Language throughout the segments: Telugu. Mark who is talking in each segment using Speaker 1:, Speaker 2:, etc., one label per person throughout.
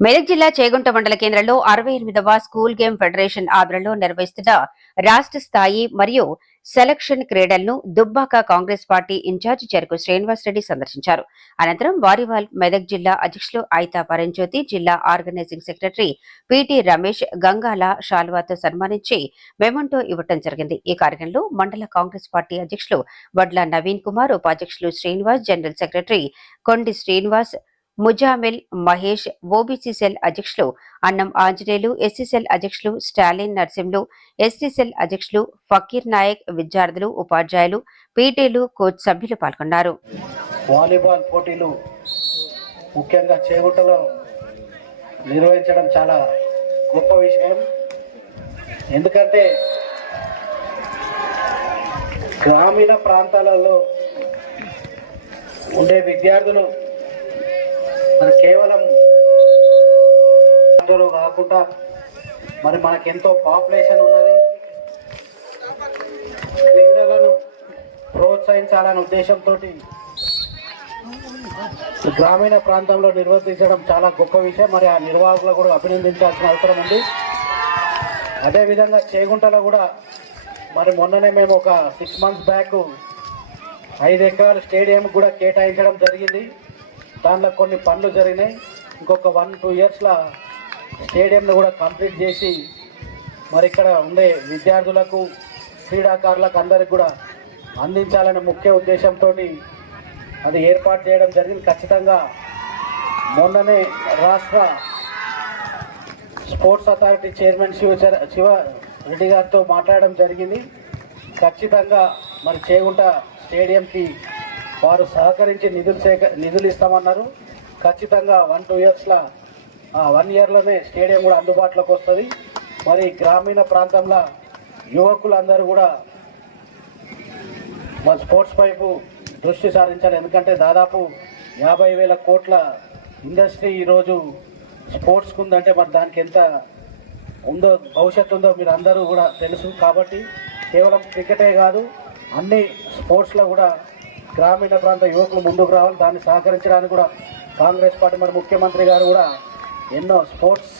Speaker 1: మెదక్ జిల్లా చేగుంట మండల కేంద్రంలో అరవై ఎనిమిదవ స్కూల్ గేమ్ ఫెడరేషన్ ఆధ్వర్యంలో నిర్వహిస్తున్న రాష్ట్ర స్థాయి మరియు సెలక్షన్ క్రీడలను దుబ్బాక కాంగ్రెస్ పార్టీ ఇన్ఛార్జి చెరుకు శ్రీనివాసరెడ్డి సందర్శించారు. అనంతరం వారివాల్ మెదక్ జిల్లా అధ్యక్షులు ఐతా పరంజ్యోతి జిల్లా organising secretary PT Ramesh Gangala షాల్వాతో సన్మానించి మెమంటో ఇవ్వటం జరిగింది. ఈ కార్యక్రమంలో మండల కాంగ్రెస్ పార్టీ అధ్యక్షులు వడ్ల నవీన్ కుమార్ ఉపాధ్యక్షులు Srinivas general secretary Kondi Srinivas Muzammil Mahesh OBC cell అధ్యక్షులు అన్నం ఆంజనేయులు ఎస్సీ సెల్ అధ్యక్షులు స్టాలిన్ నర్సింహులు ఎస్టీ సెల్ అధ్యక్షులు ఫకీర్ నాయక్ విద్యార్థులు ఉపాధ్యాయులు పీటీలు కోచ్ సభ్యులు పాల్గొన్నారు.
Speaker 2: వాలీబాల్ పోటీలు ముఖ్యంగా చేగుట్టలో నిర్వహించడం చాలా గొప్ప విషయం. ఎందుకంటే గ్రామీణ ప్రాంతాలలో ఉండే విద్యార్థులు మరి కేవలం అందరూ కాకుండా మరి మనకెంతో పాపులేషన్ ఉన్నది. క్రీడలను ప్రోత్సహించాలనే ఉద్దేశంతో గ్రామీణ ప్రాంతంలో నిర్వర్తించడం చాలా గొప్ప విషయం. మరి ఆ నిర్వాహకులు కూడా అభినందించాల్సిన అవసరం ఉంది. అదేవిధంగా చేగుంటలో కూడా మరి మొన్ననే మేము ఒక సిక్స్ మంత్స్ బ్యాక్ ఐదు ఎకరాల స్టేడియం కూడా కేటాయించడం జరిగింది. దాంట్లో కొన్ని పనులు జరిగినాయి. ఇంకొక వన్ టూ ఇయర్స్లో స్టేడియంను కూడా కంప్లీట్ చేసి మరి ఇక్కడ ఉండే విద్యార్థులకు క్రీడాకారులకు అందరికి కూడా అందించాలనే ముఖ్య ఉద్దేశంతో అది ఏర్పాటు చేయడం జరిగింది. ఖచ్చితంగా మొన్ననే రాష్ట్ర sports authority chairman Siva Siva Reddy గారితో మాట్లాడడం జరిగింది. ఖచ్చితంగా మరి చేగుంట స్టేడియంకి వారు సహకరించి నిధులు సేక నిధులు ఇస్తామన్నారు. ఖచ్చితంగా వన్ టూ ఇయర్స్లో వన్ ఇయర్లోనే స్టేడియం కూడా అందుబాటులోకి వస్తుంది. మరి గ్రామీణ ప్రాంతంలో యువకులందరూ కూడా మన స్పోర్ట్స్ వైపు దృష్టి సారించాలి. ఎందుకంటే దాదాపు యాభై వేల కోట్ల ఇండస్ట్రీ ఈరోజు స్పోర్ట్స్కి ఉందంటే మరి దానికి ఎంత ఉందో భవిష్యత్తు ఉందో మీరు అందరూ కూడా తెలుసు. కాబట్టి కేవలం క్రికెటే కాదు అన్ని స్పోర్ట్స్లో కూడా గ్రామీణ ప్రాంత యువకులు ముందుకు రావాలి. దాన్ని సహకరించడానికి కూడా కాంగ్రెస్ పార్టీ మరి ముఖ్యమంత్రి గారు కూడా ఎన్నో స్పోర్ట్స్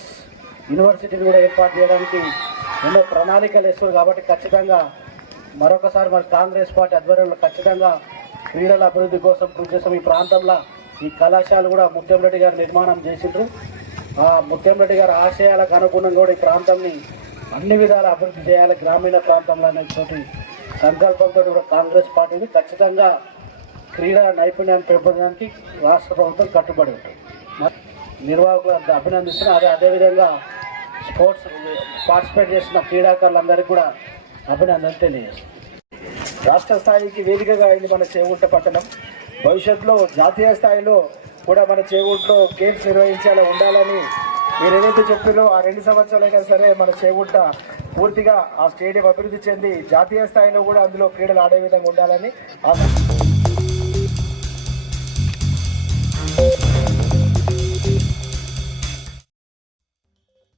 Speaker 2: యూనివర్సిటీని కూడా ఏర్పాటు చేయడానికి ఎన్నో ప్రణాళికలు వేస్తారు కాబట్టి ఖచ్చితంగా మరొకసారి మరి కాంగ్రెస్ పార్టీ ఆధ్వర్యంలో ఖచ్చితంగా క్రీడల అభివృద్ధి కోసం కృషి చేస్తాం. ఈ ప్రాంతంలో ఈ కళాశాల కూడా ముత్యంరెడ్డి గారు నిర్మాణం చేసిండ్రు. ఆ ముత్యంరెడ్డి గారి ఆశయాలకు అనుగుణంగా కూడా ఈ ప్రాంతాన్ని అన్ని విధాల అభివృద్ధి చేయాలి. గ్రామీణ ప్రాంతంలో అనేటువంటి సంకల్పంతో కూడా కాంగ్రెస్ పార్టీని ఖచ్చితంగా క్రీడా నైపుణ్యాన్ని పెంపొందడానికి రాష్ట్ర ప్రభుత్వం కట్టుబడి ఉంటుంది నిర్వాహకులు అభినందిస్తున్నా అదే అదేవిధంగా స్పోర్ట్స్ పార్టిసిపేట్ చేసిన క్రీడాకారులందరికీ కూడా అభినందన తెలియజేస్తుంది రాష్ట్ర స్థాయికి వేదికగా అయింది మన చేగుంట పట్టణం. భవిష్యత్తులో జాతీయ స్థాయిలో కూడా మన చేగుంటలో గేమ్స్ నిర్వహించాలి ఉండాలని మీరు ఏదైతే చెప్పారో ఆ రెండు సంవత్సరాలైనా సరే మన చేగుంట పూర్తిగా ఆ స్టేడియం అభివృద్ధి చెంది జాతీయ స్థాయిలో కూడా అందులో క్రీడలు ఆడే విధంగా ఉండాలని ఆశ